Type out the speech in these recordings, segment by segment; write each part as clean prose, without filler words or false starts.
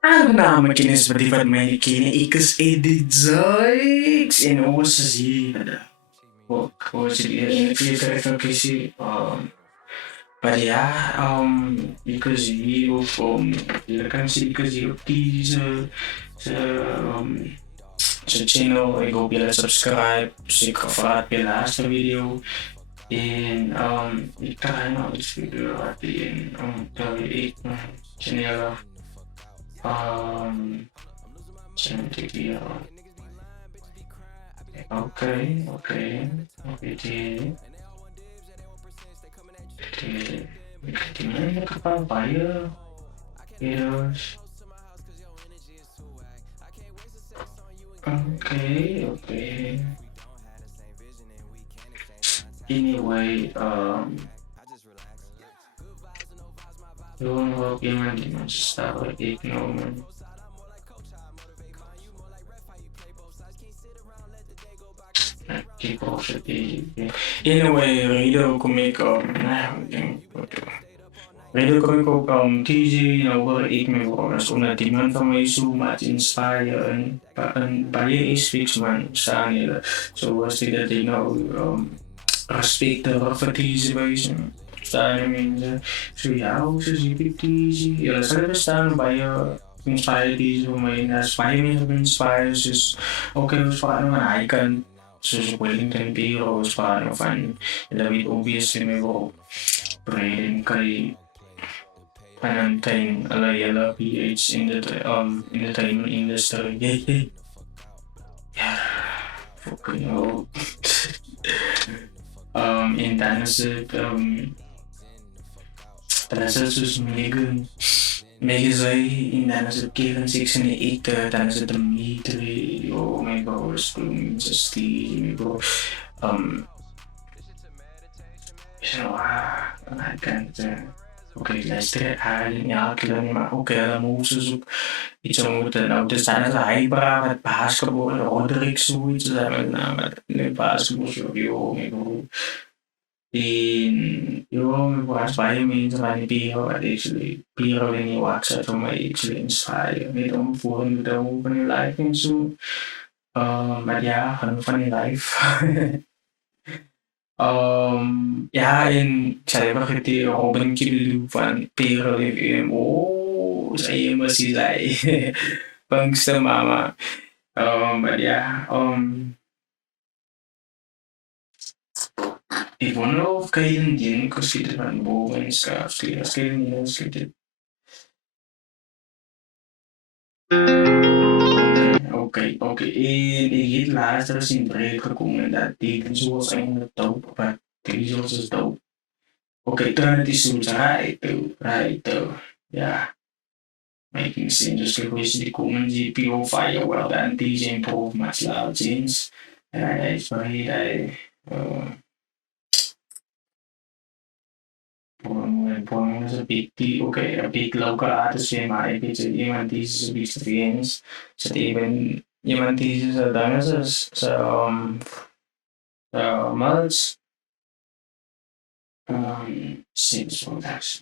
Ano naman kinesbativan may kini ikas edit and also was kasi but yeah, because you kan si because you sa sa channel, I go pila subscribe, si kafarat pila sa video, and ika ano, it's video natin, eight channel, um, channel video. Okay, okay, okay, di mana nakapapaya, yes, okay, okay. Anyway, yun, huwag yun di man sa ignore people should be. Anyway, radio kumiko, radio kumiko TG na over 8 members una di man pa may sumat inspire and bali speaks man sa nila. So was it that they know respect the participation sa amin. So yeah, so GPTG, sa labas ba inspire these may na-inspire me inspires is okay paano man icon susukuling kan biro paano fan David obviously may ko pwedeng kay panantay alayala PH entertainment industry yeah fucking hell in Tanasik Tanasik Megan Megazai in Tanasik Kevin 6 and 8 Tanasik Dimitri oh my god school just the um I can't okay let's get halin ya kila ni ma okay alam mo susuk itong na sana sa Ibra at basketball Roderick Suit sa na basketball yo in yung was by means of any piho at actually piho in your wax at my actually inspire me don't fall into the open life and so but yeah funny life yeah in saya bakit open kilupan pero sa iyo masilay pang sa mama but yeah one of kayo din consideran buwan sa kayo din considered okay okay higit lahat sa siyempre kung dati gusto ko sa inyo daw pa gusto ko daw okay ito na tisun sa ito yeah making sense just like wish di kung GPO firewall dan TJ improvements loud change ay sorry ay Pong sa big T, okay, a big local artist yung maipit sa imantis sa big experience sa even imantis sa dami sa malls since that's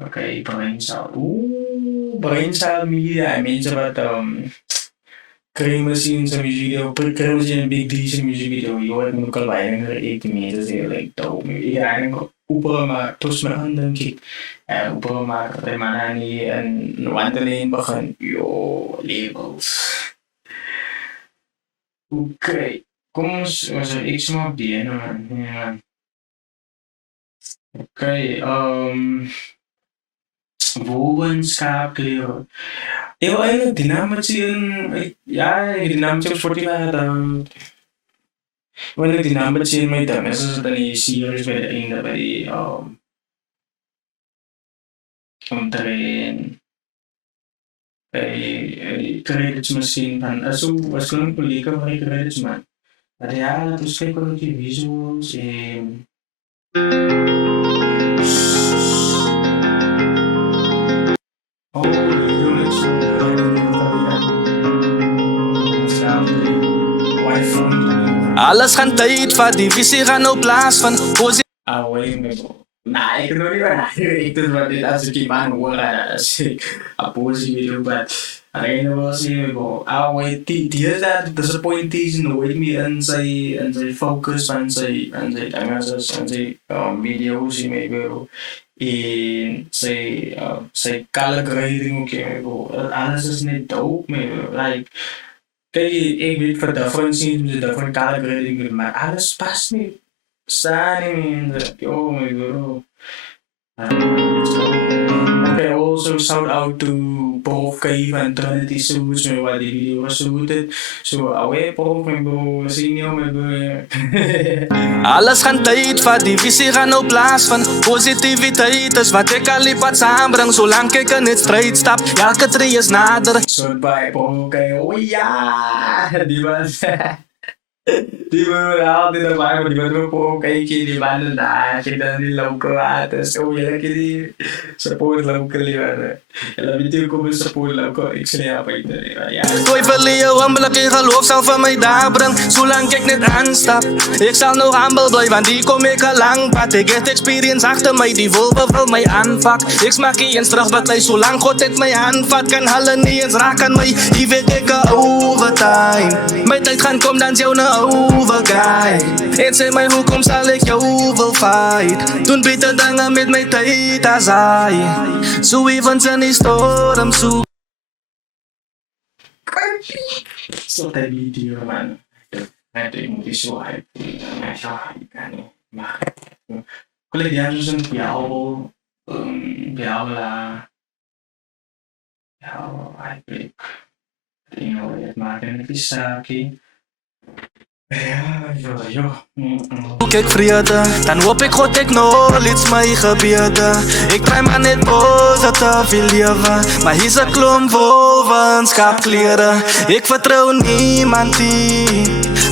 okay, brain cell media, I mean, it's about Creamer's in sa music video, pero creamer's yung big D sa music video, iwan mo kalbayan ng 80 minutes, like, to, iyanin ko, upara terus mahandang ki, upara kataymanan ni, and wantalayin bakan, labels. Okay, kung sa X mo, di, ano man, yan. Okay, Woven's Cap Clear. Ayun, dinamat siya dinamat siya 45 wala dinamat siya may dami sa tani series by in the by train ay credits machine pan aso was ko lang puli ka may credits man at tapos kay ko visuals oh units sound wifi Alles gaan tyd vat, die visie gaan nou plaas van Away me po. Naik no di ba? Itu berarti as gimana wala si aposi video but I know si po. Away dia that disappointing no way me and say focus and say angas and say video si me po. In say color grading okay po. Alles is net dope me like kay ik weet voor different scenes different color grading maar alles past me. Signing oh my god. Okay, also shout out to both Cave and Trinity Suits while the video was shooted. So away po may go senior may go. alles gaan tyd vat, die visie gaan nou plaas van positiviteit is wat ek al lipat saambring, solank ek in het strijd stap, elke tree is nader. So bye po kayo. Oh yeah! Di ba? Di ba altijd na ba? Di ba po kayo kini ba na kita nilaw ko atas. Oh yeah, kini sa po lang ko liwan. Alam video ko sa po lang ko. Actually apa ito. Gooi verleeuw, humble ek geloof sal vir my daar bring, solank ek net aanstap. Ek sal nou humble bly, want die kom ek al lang pad. Ek het experience agter my, die wolwe wil my aanpak. Ek smaak nie eens terug wat hy, solank God het my handvat, kan hulle nie eens raak aan my. Jy weet ek overtime, my tyd gaan kom dan jou na overguy. En sê my hoekom sal ek jou wil fight, doen beter dinge met my tyd as hy. So evens in die storm soek. So that video man. Nanti mungkin suai, suai kan. Kalau dia langsung biau, biau lah, biau, I break. Tinggal makan bisa ki. Ja, yo. Ek vrede, dan hoop ek God acknowledge my gebede. Ek try maar net positief wil lewe, maar hier's 'n klomp wolwe in skapklere. Ek vertrou niemand nie,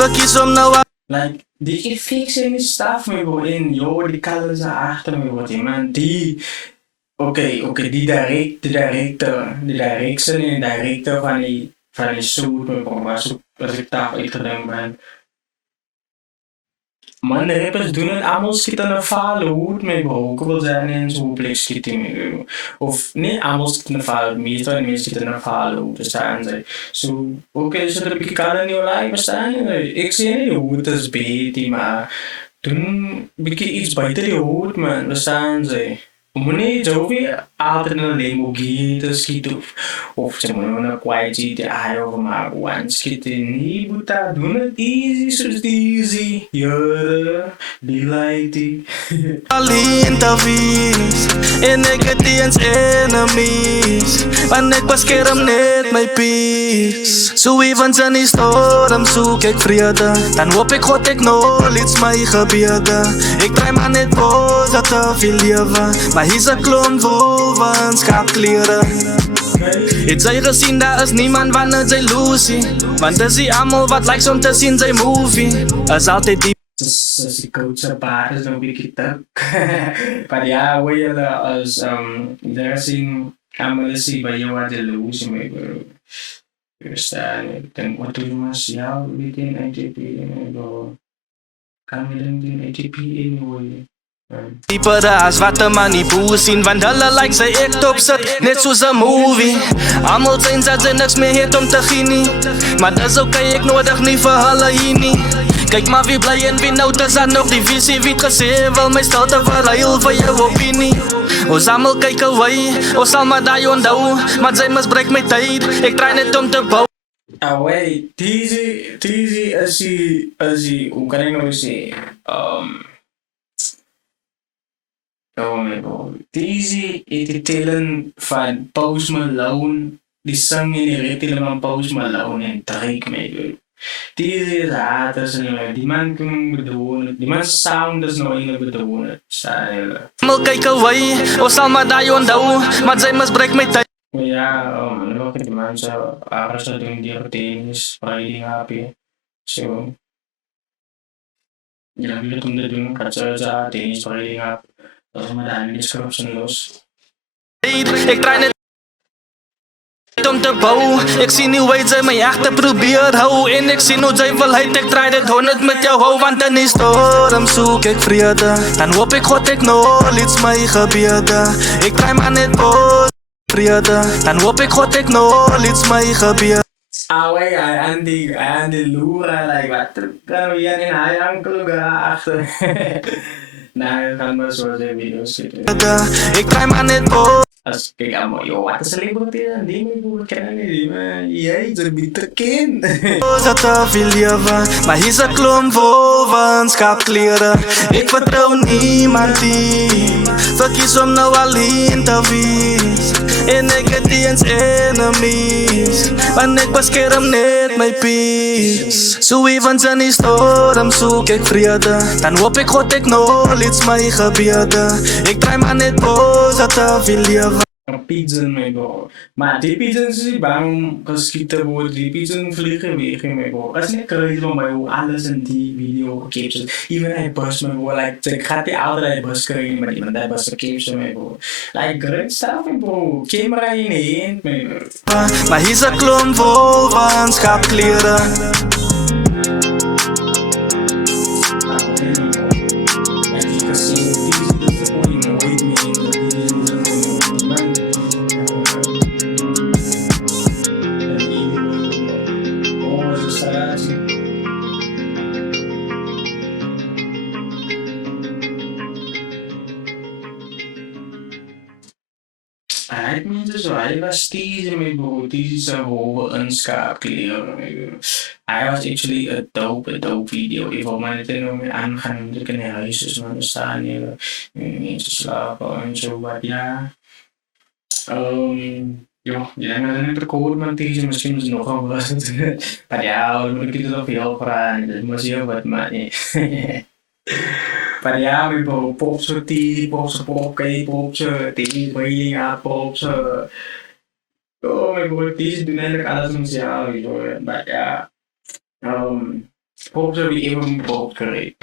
verkies om nou Like, die can fix any stuff me bro in, yo, die colors are achter me bro, man. Die, die director van die suit me bro, was ik daar uitgedaan ben. Man, de rappers doen het allemaal schieten naar falen, hoe het mee bro. Ik wil zeggen, in zo'n plek schieten me. Of niet allemaal schieten naar falen, meestal en meestal schieten naar falen, hoe te staan ze. So, zo heb ik kan niet online bestaan. Ik zie niet hoe het is beter, maar toen ben ik iets buiten die hoed, man, bestaan ze. Mune Jovi altijd een Lamborghini te schieten of ze moeten een kwijtje de eye over maar one schieten niet moet dat doen het easy zoals easy ja die lighty alleen interviews en ek het nie eens enemies, want ek beskerm net my peace. So evens in die storm soek ek vrede, dan hoop ek God acknowledge my gebede. Ek try maar net positief wil lewe, maar hier's 'n klomp wolwe in skapklere. Het sy gesien, daar is niemand wanneer sy losie, want dis die almal wat likes om te sien sy movie, is altyd die si coach sa pares ng bikita. Padya way as nursing amalasi bayawa de luz may understand then what do you must yaw within ITP go kami lang din ITP anyway. dieper as wat 'n man nie boos sien, want hulle like sy ek top sit, net soos 'n movie. Almal sê dat sy niks meer het om te gee nie, maar dis okay, ek nodig nie vir hulle hier nie. Kyk maar wie bly en wie nou, dis aan nog die visie, wie het gesê, wil my stilte verruil vir jou opinie. Ons almal kyk away, ons sal maar daai onthou, maar sy misbruik my tyd, ek try net om te bou. Away, TZ as he, hoe kan ik nou zeggen? Oh my god. TZ het die telen van Post Malone, die sang in die ritelen van Post Malone en Drake mee. TZ is haters en die man kan bedoelen, die man sound is nou eigenlijk bedoelen. Almal kyk away, ons sal maar daai onthou, maar sy misbruik my tyd. Ja, dan ook die mensen aardig doen die routines, riding happy. So, ja, wie doen dat doen, gaat zo za, tennis, riding up. Dat is maar daar in die scrubs en los. Ek try net om te bou. Ek sien hoe wyd sy my egte probeer hou. En ek sien hoe sy wil ek draai dit 100 met jou hou. Want in die storm soek ek vrede. Dan hoop ek God ek nooit iets my gebede. Ek draai maar net voor vrede. Dan hoop ek God ek nooit iets my gebede. Away, Andy Lura, like, wat kan we yan in hij uncle achter? Nou, gaan we zo de video's zitten. Ik draai maar net voor. Als ik allemaal, joh, wat is celebrity dan? Die moet kennen, die man. Jij, ze biedt kind. Dat wil leven, maar hier is een klomp vol schaapkleren. Ik vertrouw niemand die verkies om nou alleen te wees. En ik het niet eens enemies, want ik bescherm net mijn peace. Zo even in die storm zoek ik vrede. Dan hoop ik God ik nooit iets mij gebede. Ik draai maar net boos dat wil leven. Pigeon mee bro. Maar die pigeons die bang geschieten worden, die pigeons vliegen weg mee bro. Dat is niet crazy van mij hoe alles in die video captured. Even hij bus mee bro, like ik ga die oude bus krijgen met iemand die bus capture mee bro. Like great stuff mee bro. Camera in de hand mee bro. Maar hier is een klomp vol schaapkleren. Hij means zo, hij was teasing me bro, teasing zijn hoge in schaapkleren. Hij was actually a dope video. Ik wil maar niet meer aangaan, ik in huis is maar staan hier, niet te slapen en zo, maar ja. Ja, die hebben er niet recorden met teasing, misschien is het nog wel wat. Maar ja, dan moet ik het op heel vragen, dat moet je wat maar niet. Maar ja, we hebben popse tea, popse popcake, popse tea, breeding aan, popse. Oh, mijn broer, die doen eigenlijk alles in zichzelf, hoor. Maar ja, popse wie even pop krijgt.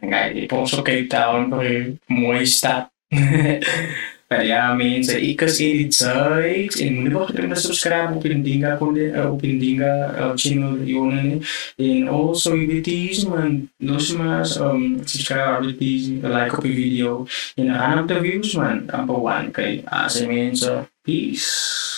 En kijk, die popse Cape Town, mooie stad. Maar ja, mensen, ik was in die tijd en moet nog terug subscribe op in Dinga channel jonen. En also je weet deze man, los maar subscribe op deze, like op je video. En aan op de views man, number one, kijk, als mensen, peace.